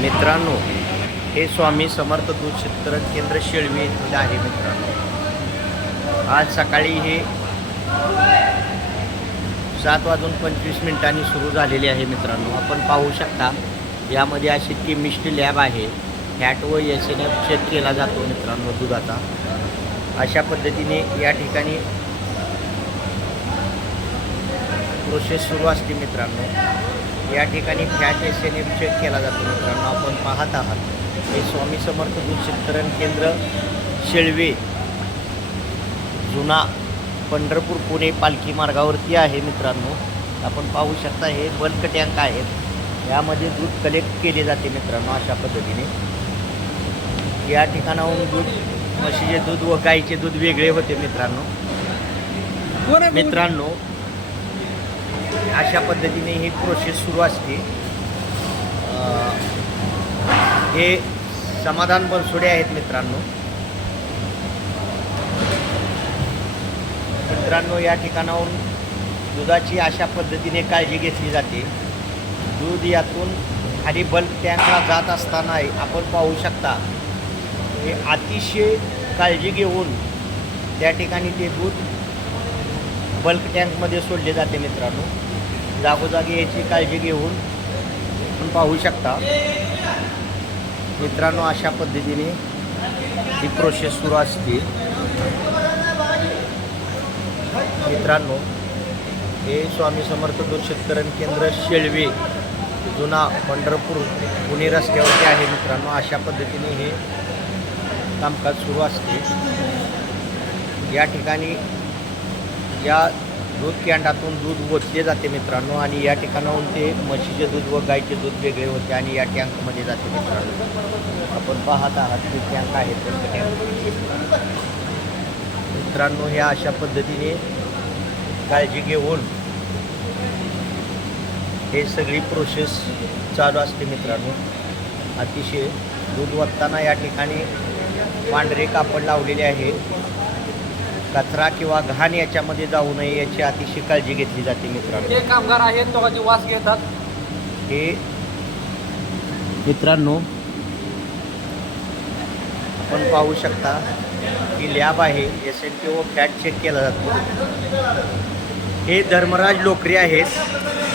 मित्रांनो हे स्वामी समर्थ दूध क्षेत्र केंद्र शेळवी येथील आहे मित्रांनो. आज सकाळी हे सात वाजून पंचवीस मिनिटांनी सुरू झालेले आहे मित्रांनो. आपण पाहू शकता यामध्ये अशी केमिस्ट्री लॅब आहे. फॅट व एस एन एफ चेक केला जातो मित्रांनो दुधाचा. अशा पद्धतीने या ठिकाणी प्रोसेस सुरू असते मित्रांनो. या ठिकाणी fat S N F check केला जातो मित्रांनो. आपण पाहत आहात हे स्वामी समर्थ दूध शेतकऱ्यां केंद्र शेळवे जुना पंढरपूर पुणे पालखी मार्गावरती आहे मित्रांनो. आपण पाहू शकता हे बल्क टँक आहेत यामध्ये दूध कलेक्ट केले जाते मित्रांनो अशा पद्धतीने. या ठिकाणाहून दूध म्हशीचे दूध व गाईचे दूध वेगळे होते मित्रांनो. मित्रांनो अशा पद्धतीने ही प्रोसेस सुरू असते. हे समाधान बनसोडे आहेत मित्रांनो. मित्रांनो या ठिकाणाहून दुधाची अशा पद्धतीने काळजी घेतली जाते. दूध यातून खाली बल्क टँकला जात असताना आपण पाहू शकता हे अतिशय काळजी घेऊन त्या ठिकाणी ते दूध बल्क टँकमध्ये सोडले जाते मित्रांनो. जागोजागी याची काळजी घेऊन आपण पाहू शकता. मित्रांनो अशा पद्धतीने ही प्रोसेस सुरू असते. मित्रांनो हे स्वामी समर्थ दूध शेतकऱ्यां केंद्र शेळवे जुना पंढरपूर पुणे रस्त्यावरती आहे मित्रांनो. अशा पद्धतीने हे कामकाज सुरू असते. या ठिकाणी या दूध कॅन्डातून दूध ओतले जाते मित्रांनो आणि या ठिकाणाहून ते म्हशीचे दूध व गाईचे दूध वेगळे होते आणि या टँकमध्ये जाते मित्रांनो. आपण पाहत आहात ते टँक आहेत मित्रांनो ह्या अशा पद्धतीने काळजी घेऊन हे सगळी प्रोसेस चालू असते मित्रांनो. अतिशय दूध ओतताना या ठिकाणी पांढरे कापड लावलेले आहे. कचरा किंवा घाण याच्यामध्ये जाऊ नये याची अतिशय काळजी घेतली जाते मित्रांनो. ते कामगार आहेत दोघांची वास घेतात? हे मित्रांनो आपण पाहू शकता ही लॅब आहे S N P O fat check केला जातो. हे धर्मराज लोकरे आहेत.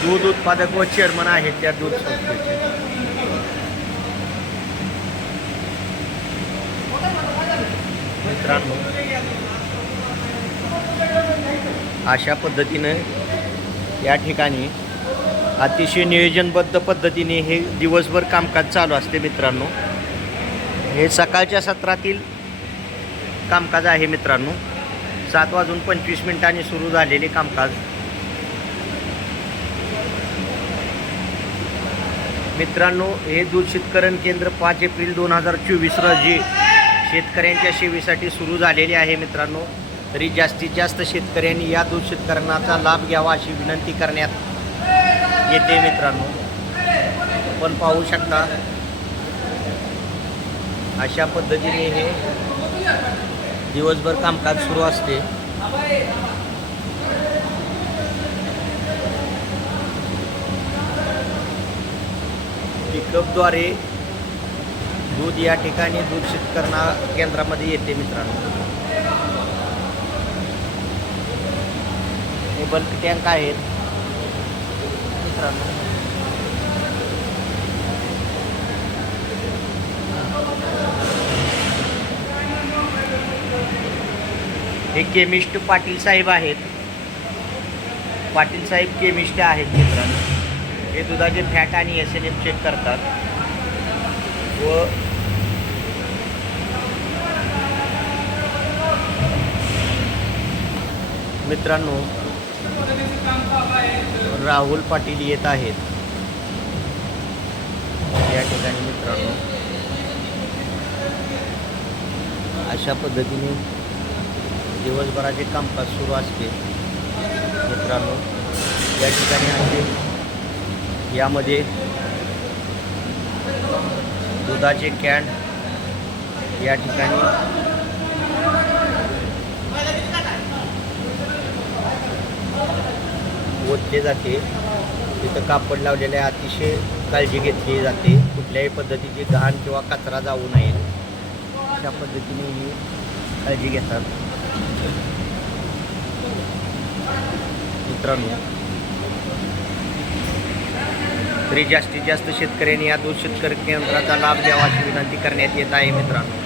दूध उत्पादक व चेअरमन आहेत त्या दूध संस्थेचे. मित्रांनो अशा पद्धतीनं या ठिकाणी अतिशय नियोजनबद्ध पद्धतीने हे दिवसभर कामकाज चालू असते मित्रांनो. हे सकाळच्या सत्रातील कामकाज आहे मित्रांनो. सात वाजून पंचवीस मिनिटांनी सुरू झालेले कामकाज. मित्रांनो हे दूध शेतकऱ्यां केंद्र पाच एप्रिल दोन हजार चोवीस रोजी शेतकऱ्यांच्या सेवेसाठी सुरू झालेले आहे मित्रांनो. तरी जास्तीत जास्त शेतकऱ्यांनी या दूध शेतकऱ्यांचा लाभ घ्यावा अशी विनंती करण्यात येते मित्रांनो. आपण पाहू शकता अशा पद्धतीने हे दिवसभर कामकाज सुरू असते. पिकअपद्वारे दूध या ठिकाणी दूध शेतकऱ्यांना केंद्रामध्ये येते मित्रांनो. हे बल्क टँक आहेत. मित्रांनो. हे केमिस्ट पाटील साहेब आहेत. पाटील साहेब केमिस्ट आहेत मित्रांनो. हे दुधाचे फॅट आणि एस एन एफ चेक करतात. व मित्रांनो राहुल पाटील येत आहेत. या ठिकाणी मित्रांनो अशा पद्धतीने दिवसभराचे कामकाज सुरू असते. मित्रांनो या ठिकाणी आहे. यामध्ये दुधाचे कॅन या ठिकाणी ओतले जाते तिथं कापड लावलेले अतिशय काळजी घेतली जाते. कुठल्याही पद्धतीची घाण किंवा कचरा जाऊ नये. अशा पद्धतीने ही काळजी घेतात. मित्रांनो तरी जास्तीत जास्त शेतकऱ्यांनी या दूध शेतकरी केंद्राचा लाभ घ्यावा अशी विनंती करण्यात येत आहे मित्रांनो.